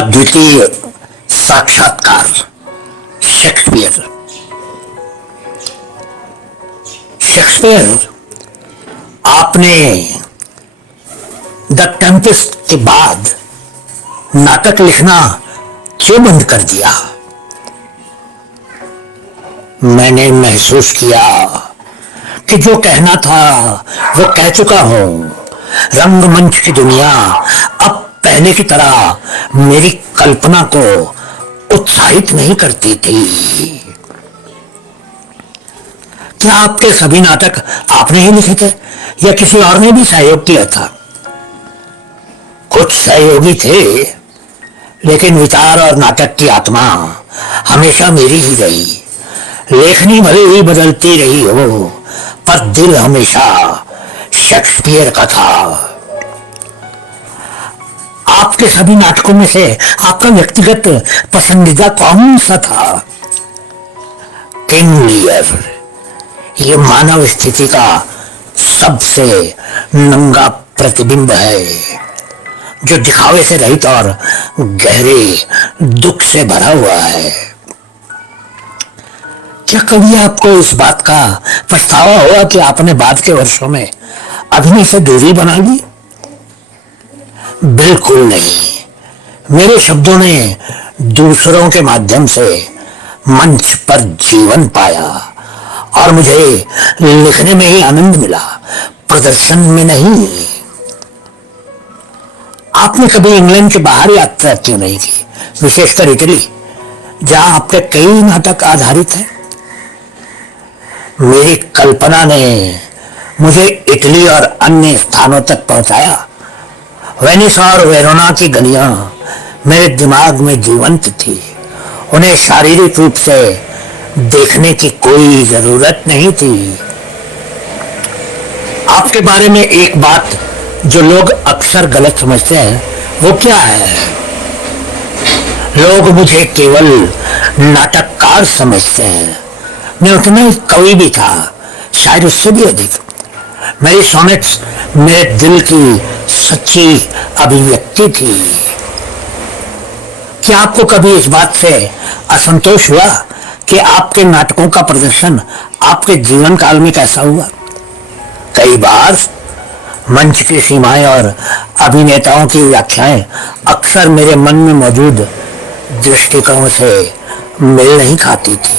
अद्वितीय साक्षात्कार Shakespeare. Shakespeare, आपने द टेम्पेस्ट के बाद नाटक लिखना क्यों बंद कर दिया? मैंने महसूस किया कि जो कहना था वो कह चुका हूं। रंगमंच की दुनिया अब पहले की तरह मेरी कल्पना को उत्साहित नहीं करती थी। क्या आपके सभी नाटक आपने ही लिखे थे या किसी और ने भी सहयोग किया था? कुछ सहयोगी थे, लेकिन विचार और नाटक की आत्मा हमेशा मेरी ही रही। लेखनी भले ही बदलती रही हो, पर दिल हमेशा शेक्सपियर का था। आपके सभी नाटकों में से आपका व्यक्तिगत पसंदीदा कौन सा था? किंग लियर, ये मानव स्थिति का सबसे नंगा प्रतिबिंब है, जो दिखावे से रहित और गहरे दुख से भरा हुआ है। क्या कभी आपको इस बात का पछतावा हुआ कि आपने बाद के वर्षों में अभिनय से दूरी बना ली? बिल्कुल नहीं। मेरे शब्दों ने दूसरों के माध्यम से मंच पर जीवन पाया और मुझे लिखने में ही आनंद मिला, प्रदर्शन में नहीं। आपने कभी इंग्लैंड के बाहर यात्रा क्यों नहीं की, विशेषकर इटली, जहां आपके कई नाटक आधारित हैं? मेरी कल्पना ने मुझे इटली और अन्य स्थानों तक पहुंचाया। वेनिस और वेरोना की गलियां मेरे दिमाग में जीवंत थी। उन्हें शारीरिक रूप से देखने की कोई जरूरत नहीं थी। आपके बारे में एक बात जो लोग अक्सर गलत समझते हैं, वो क्या है? लोग मुझे केवल नाटककार समझते हैं। मैं उतना ही कवि भी था, शायद उससे भी अधिक। मेरी सोनेट्स मेरे दिल की सच्ची अभिव्यक्ति थी। क्या आपको कभी इस बात से असंतोष हुआ कि आपके नाटकों का प्रदर्शन आपके जीवन काल में कैसा हुआ? कई बार मंच की सीमाएं और अभिनेताओं की व्याख्याएं अक्सर मेरे मन में मौजूद दृष्टिकोण से मेल नहीं खाती थी।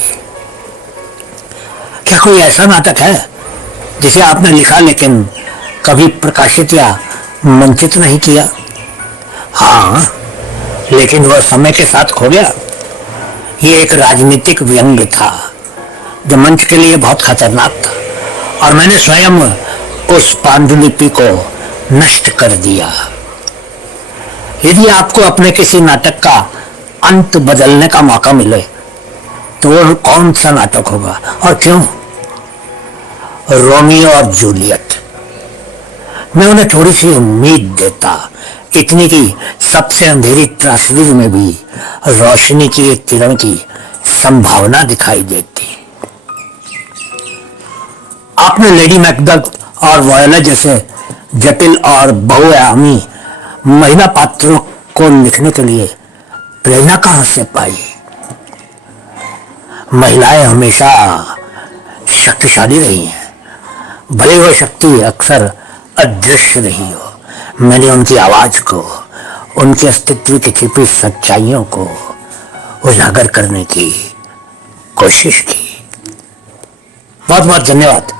क्या कोई ऐसा नाटक है जिसे आपने लिखा लेकिन कभी प्रकाशित या मंचित नहीं किया? हाँ, लेकिन वह समय के साथ खो गया। ये एक राजनीतिक व्यंग था जो मंच के लिए बहुत खतरनाक था, और मैंने स्वयं उस पांडुलिपि को नष्ट कर दिया। यदि आपको अपने किसी नाटक का अंत बदलने का मौका मिले तो वह कौन सा नाटक होगा और क्यों? रोमियो और जूलियट। मैं उन्हें थोड़ी सी उम्मीद देता, इतनी की सबसे अंधेरी त्रासदी में भी रोशनी की एक किरण की संभावना दिखाई देती। आपने लेडी मैकबेथ और वोयला जैसे जटिल और बहुआयामी महिला पात्रों को लिखने के लिए प्रेरणा कहां से पाई? महिलाएं हमेशा शक्तिशाली रही हैं, भले वह शक्ति अक्सर अदृश्य रही हो। मैंने उनकी आवाज को, उनके अस्तित्व की छिपी सच्चाइयों को उजागर करने की कोशिश की। बहुत बहुत धन्यवाद।